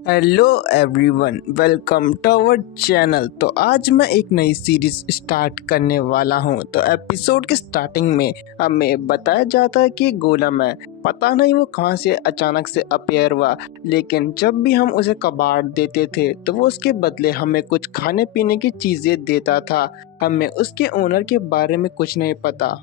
Hello everyone, welcome to our channel. तो आज मैं एक नई सीरीज स्टार्ट करने वाला हूं। तो एपिसोड के स्टार्टिंग में हमें बताया जाता है कि गोलम है, पता नहीं वो कहां से अचानक से अपीयर हुआ, लेकिन जब भी हम उसे कबाड़ देते थे तो वो उसके बदले हमें कुछ खाने पीने की चीज़ें देता था। हमें उसके ओनर के बारे में कुछ नहीं पता।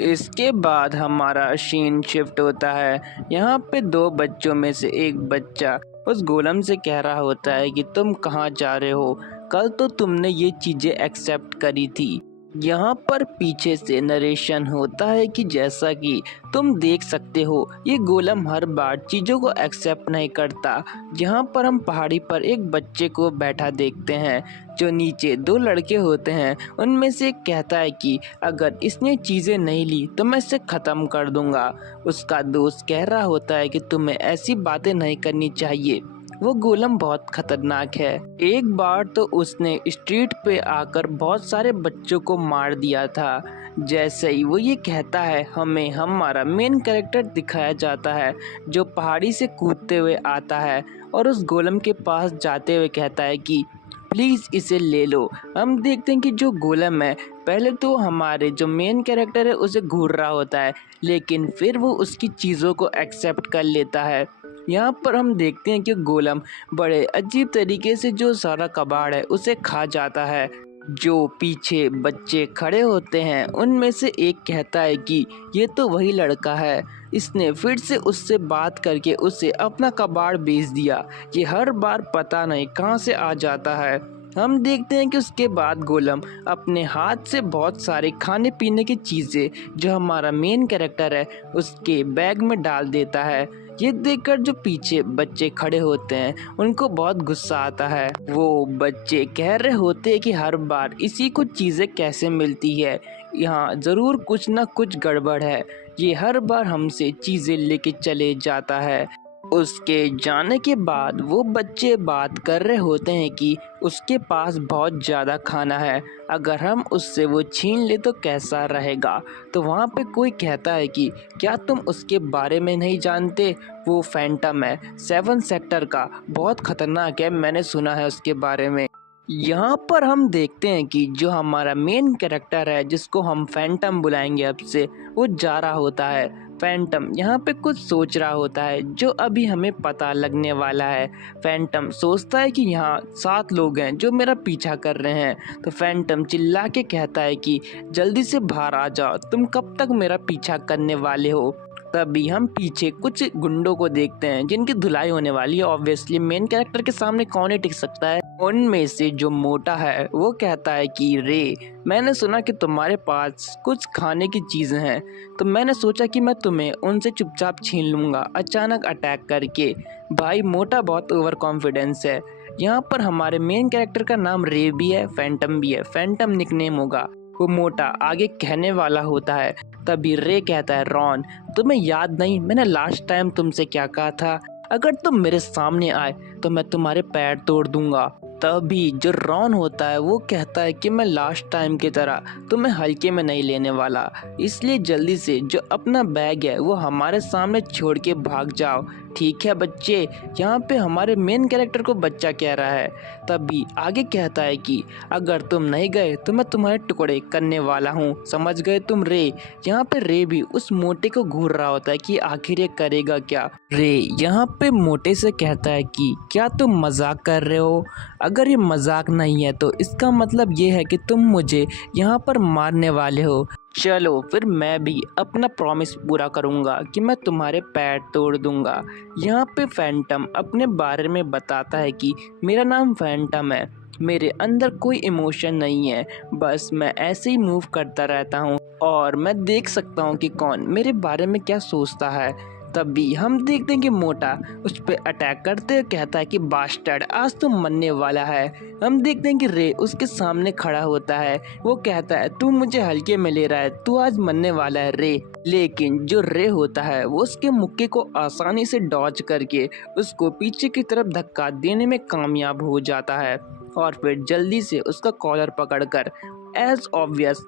इसके बाद हमारा सीन शिफ्ट होता है। यहाँ पे दो बच्चों में से एक बच्चा उस गोलम से कह रहा होता है कि तुम कहाँ जा रहे हो, कल तो तुमने ये चीज़ें एक्सेप्ट करी थी। यहाँ पर पीछे से नरेशन होता है कि जैसा कि तुम देख सकते हो ये गोलम हर बार चीज़ों को एक्सेप्ट नहीं करता। यहाँ पर हम पहाड़ी पर एक बच्चे को बैठा देखते हैं, जो नीचे दो लड़के होते हैं। उनमें से एक कहता है कि अगर इसने चीज़ें नहीं ली तो मैं इसे ख़त्म कर दूंगा। उसका दोस्त कह रहा होता है कि तुम्हें ऐसी बातें नहीं करनी चाहिए, वो गोलम बहुत खतरनाक है। एक बार तो उसने स्ट्रीट पे आकर बहुत सारे बच्चों को मार दिया था। जैसे ही वो ये कहता है, हमें हमारा मेन कैरेक्टर दिखाया जाता है, जो पहाड़ी से कूदते हुए आता है और उस गोलम के पास जाते हुए कहता है कि प्लीज़ इसे ले लो। हम देखते हैं कि जो गोलम है, पहले तो हमारे जो मेन कैरेक्टर है उसे घूर रहा होता है, लेकिन फिर वो उसकी चीज़ों को एक्सेप्ट कर लेता है। यहाँ पर हम देखते हैं कि गोलम बड़े अजीब तरीके से जो सारा कबाड़ है उसे खा जाता है। जो पीछे बच्चे खड़े होते हैं उनमें से एक कहता है कि ये तो वही लड़का है, इसने फिर से उससे बात करके उसे अपना कबाड़ बेच दिया। ये हर बार पता नहीं कहाँ से आ जाता है। हम देखते हैं कि उसके बाद गोलम अपने हाथ से बहुत सारे खाने पीने की चीज़ें जो हमारा मेन कैरेक्टर है उसके बैग में डाल देता है। ये देखकर जो पीछे बच्चे खड़े होते हैं उनको बहुत गुस्सा आता है। वो बच्चे कह रहे होते हैं कि हर बार इसी को चीज़ें कैसे मिलती है, यहाँ ज़रूर कुछ ना कुछ गड़बड़ है, ये हर बार हमसे चीज़ें लेके चले जाता है। उसके जाने के बाद वो बच्चे बात कर रहे होते हैं कि उसके पास बहुत ज़्यादा खाना है, अगर हम उससे वो छीन ले तो कैसा रहेगा। तो वहाँ पे कोई कहता है कि क्या तुम उसके बारे में नहीं जानते, वो फैंटम है 7 सेक्टर का, बहुत ख़तरनाक है, मैंने सुना है उसके बारे में। यहाँ पर हम देखते हैं कि जो हमारा मेन कैरेक्टर है, जिसको हम फैंटम बुलाएंगे अब से, वो जा रहा होता है। फैंटम यहाँ पे कुछ सोच रहा होता है जो अभी हमें पता लगने वाला है। फैंटम सोचता है कि यहाँ 7 लोग हैं जो मेरा पीछा कर रहे हैं। तो फैंटम चिल्ला के कहता है कि जल्दी से बाहर आ जाओ, तुम कब तक मेरा पीछा करने वाले हो। तभी हम पीछे कुछ गुंडों को देखते हैं जिनकी धुलाई होने वाली है। ऑब्वियसली मेन कैरेक्टर के सामने कौन ही टिक सकता है। उनमें से जो मोटा है वो कहता है कि रे, मैंने सुना कि तुम्हारे पास कुछ खाने की चीज़ें हैं, तो मैंने सोचा कि मैं तुम्हें उनसे चुपचाप छीन लूँगा अचानक अटैक करके। भाई मोटा बहुत ओवर कॉन्फिडेंस है। यहाँ पर हमारे मेन कैरेक्टर का नाम रे भी है, फैंटम भी है, फैंटम निकनेम होगा। वो मोटा आगे कहने वाला होता है, तभी रे कहता है रॉन, तुम्हें याद नहीं मैंने लास्ट टाइम तुमसे क्या कहा था, अगर तुम मेरे सामने आए तो मैं तुम्हारे पैर तोड़ दूंगा। तभी जो रॉन होता है वो कहता है कि मैं लास्ट टाइम की तरह तुम्हें हल्के में नहीं लेने वाला, इसलिए जल्दी से जो अपना बैग है वो हमारे सामने छोड़ के भाग जाओ। ठीक है बच्चे, यहाँ पे हमारे मेन कैरेक्टर को बच्चा कह रहा है। तभी आगे कहता है कि अगर तुम नहीं गए तो मैं तुम्हारे टुकड़े करने वाला हूँ, समझ गए तुम रे। यहाँ पे रे भी उस मोटे को घूर रहा होता है कि आखिर ये करेगा क्या। रे यहाँ पे मोटे से कहता है कि क्या तुम मजाक कर रहे हो, अगर ये मजाक नहीं है तो इसका मतलब ये है कि तुम मुझे यहाँ पर मारने वाले हो। चलो फिर मैं भी अपना प्रॉमिस पूरा करूँगा कि मैं तुम्हारे पैर तोड़ दूँगा। यहाँ पे फैंटम अपने बारे में बताता है कि मेरा नाम फैंटम है, मेरे अंदर कोई इमोशन नहीं है, बस मैं ऐसे ही मूव करता रहता हूँ और मैं देख सकता हूँ कि कौन मेरे बारे में क्या सोचता है। तभी हम देखते हैं कि मोटा उस पर अटैक करते हुए कहता है कि बास्टर्ड, आज तो मरने वाला है। हम देखते हैं कि रे उसके सामने खड़ा होता है, वो कहता है तू मुझे हल्के में ले रहा है, तू आज मरने वाला है रे। लेकिन जो रे होता है वो उसके मुक्के को आसानी से डॉज करके उसको पीछे की तरफ धक्का देने में कामयाब हो जाता है और फिर जल्दी से उसका कॉलर पकड़कर एज ऑब्वियस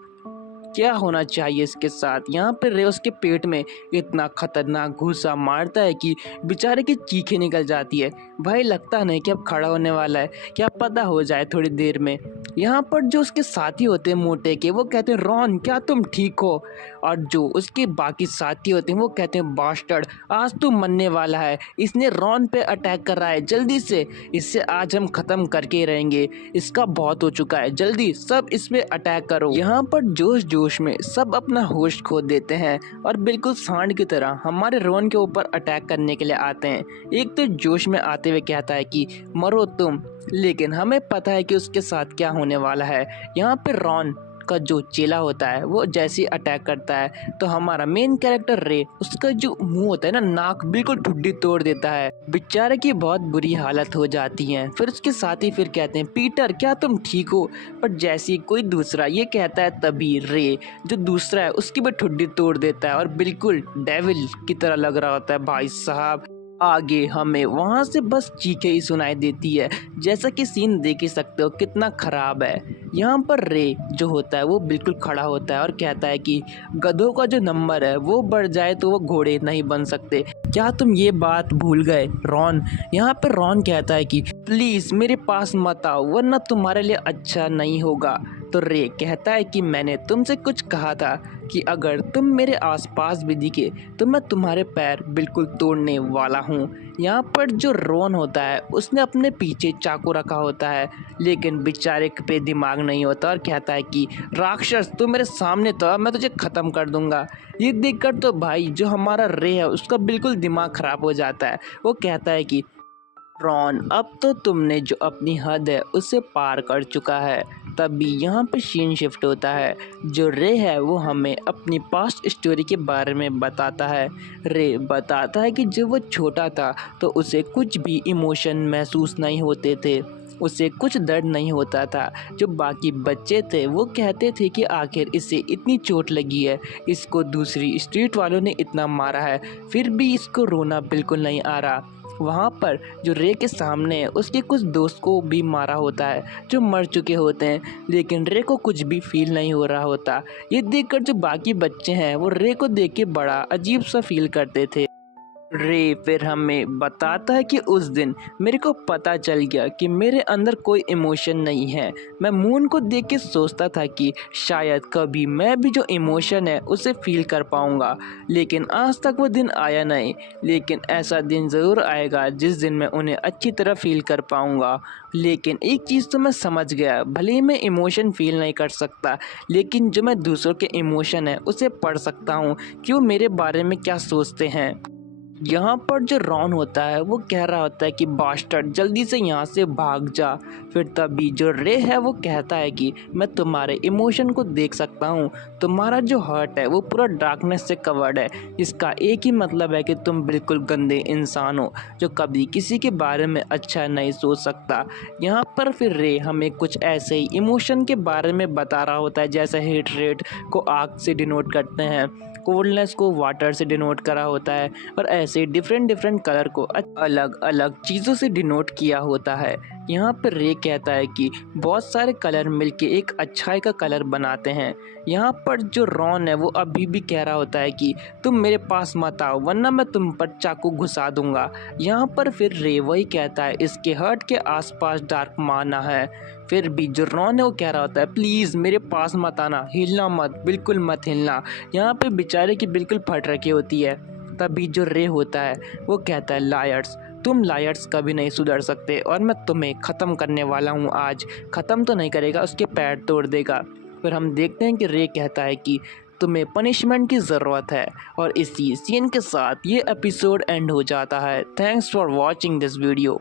क्या होना चाहिए इसके साथ। यहाँ पे रे उसके पेट में इतना खतरनाक घूसा मारता है कि बेचारे की चीखें निकल जाती है। भाई लगता नहीं कि अब खड़ा होने वाला है, क्या पता हो जाए थोड़ी देर में। यहाँ पर जो उसके साथी होते हैं मोटे के, वो कहते हैं रॉन क्या तुम ठीक हो, और जो उसके बाकी साथी होते हैं वो कहते हैं बास्टर्ड आज तू मरने वाला है, इसने रॉन पे अटैक कर रहा है, जल्दी से इससे आज हम खत्म करके ही रहेंगे, इसका बहुत हो चुका है, जल्दी सब इस पे अटैक करो। यहाँ पर जोश जोश में सब अपना होश खो देते हैं और बिल्कुल सांड की तरह हमारे रॉन के ऊपर अटैक करने के लिए आते हैं। एक तो जोश में आते हुए कहता है कि मरो तुम, लेकिन हमें पता है कि उसके साथ क्या होने वाला है। यहाँ पे रॉन का जो चेला होता है वो जैसे ही अटैक करता है तो हमारा मेन कैरेक्टर रे, उसका जो मुंह होता है ना, नाक बिल्कुल ठुड्डी तोड़ देता है, बेचारे की बहुत बुरी हालत हो जाती है। फिर उसके साथ ही फिर कहते हैं पीटर क्या तुम ठीक हो, पर जैसे ही कोई दूसरा ये कहता है तभी रे जो दूसरा है उसकी भी ठुड्डी तोड़ देता है और बिल्कुल डेविल की तरह लग रहा होता है। भाई साहब आगे हमें वहाँ से बस चीखें ही सुनाई देती है, जैसा कि सीन देख ही सकते हो कितना खराब है। यहाँ पर रे जो होता है वो बिल्कुल खड़ा होता है और कहता है कि गधों का जो नंबर है वो बढ़ जाए तो वो घोड़े नहीं बन सकते, क्या तुम ये बात भूल गए रॉन। यहाँ पर रॉन कहता है कि प्लीज़ मेरे पास मत आओ वरना तुम्हारे लिए अच्छा नहीं होगा। तो रे कहता है कि मैंने तुमसे कुछ कहा था कि अगर तुम मेरे आसपास भी दिखे तो मैं तुम्हारे पैर बिल्कुल तोड़ने वाला हूँ। यहाँ पर जो रॉन होता है उसने अपने पीछे चाकू रखा होता है, लेकिन बेचारे पे दिमाग नहीं होता और कहता है कि राक्षस तू मेरे सामने तो मैं तुझे ख़त्म कर दूंगा। ये देखकर तो भाई जो हमारा रे है उसका बिल्कुल दिमाग ख़राब हो जाता है। वो कहता है कि रॉन अब तो तुमने जो अपनी हद है उसे पार कर चुका है। तभी यहाँ पे सीन शिफ्ट होता है, जो रे है वो हमें अपनी पास्ट स्टोरी के बारे में बताता है। रे बताता है कि जब वो छोटा था तो उसे कुछ भी इमोशन महसूस नहीं होते थे, उसे कुछ दर्द नहीं होता था। जो बाकी बच्चे थे वो कहते थे कि आखिर इसे इतनी चोट लगी है, इसको दूसरी स्ट्रीट वालों ने इतना मारा है, फिर भी इसको रोना बिल्कुल नहीं आ रहा। वहाँ पर जो रे के सामने है उसके कुछ दोस्त को भी मारा होता है जो मर चुके होते हैं, लेकिन रे को कुछ भी फील नहीं हो रहा होता। ये देखकर जो बाकी बच्चे हैं वो रे को देख के बड़ा अजीब सा फील करते थे। रे फिर हमें बताता है कि उस दिन मेरे को पता चल गया कि मेरे अंदर कोई इमोशन नहीं है। मैं मून को देख के सोचता था कि शायद कभी मैं भी जो इमोशन है उसे फील कर पाऊंगा, लेकिन आज तक वो दिन आया नहीं। लेकिन ऐसा दिन ज़रूर आएगा जिस दिन मैं उन्हें अच्छी तरह फील कर पाऊंगा। लेकिन एक चीज़ तो मैं समझ गया, भले ही मैं इमोशन फील नहीं कर सकता, लेकिन जो मैं दूसरों के इमोशन है उसे पढ़ सकता हूँ कि वो मेरे बारे में क्या सोचते हैं। यहाँ पर जो रॉन होता है वो कह रहा होता है कि बास्टर्ड जल्दी से यहाँ से भाग जा। फिर तभी जो रे है वो कहता है कि मैं तुम्हारे इमोशन को देख सकता हूँ, तुम्हारा जो हर्ट है वो पूरा डार्कनेस से कवर्ड है, इसका एक ही मतलब है कि तुम बिल्कुल गंदे इंसान हो जो कभी किसी के बारे में अच्छा नहीं सोच सकता। यहाँ पर फिर रे हमें कुछ ऐसे ही इमोशन के बारे में बता रहा होता है, जैसे हेटरेट को आग से डिनोट करते हैं, कोल्डनेस को वाटर से डिनोट करा होता है, और ऐसे डिफरेंट कलर को अलग अलग चीज़ों से डिनोट किया होता है। यहाँ पर रे कहता है कि बहुत सारे कलर मिलके एक अच्छाई का कलर बनाते हैं। यहाँ पर जो रॉन है वो अभी भी कह रहा होता है कि तुम मेरे पास मत आओ वरना मैं तुम पर चाकू घुसा दूंगा। यहाँ पर फिर रे वही कहता है इसके हर्ट के आसपास डार्क माना है। फिर भी जो रॉन है वो कह रहा होता है प्लीज़ मेरे पास मत आना, हिलना मत, बिल्कुल मत हिलना। यहाँ पे बेचारे की बिल्कुल फट रखी होती है। तभी जो रे होता है वो कहता है लायर्स, तुम लायर्स कभी नहीं सुधर सकते और मैं तुम्हें ख़त्म करने वाला हूँ। आज ख़त्म तो नहीं करेगा, उसके पैर तोड़ देगा। फिर हम देखते हैं कि रे कहता है कि तुम्हें पनिशमेंट की ज़रूरत है, और इसी सीन के साथ ये एपिसोड एंड हो जाता है। Thanks for watching this video.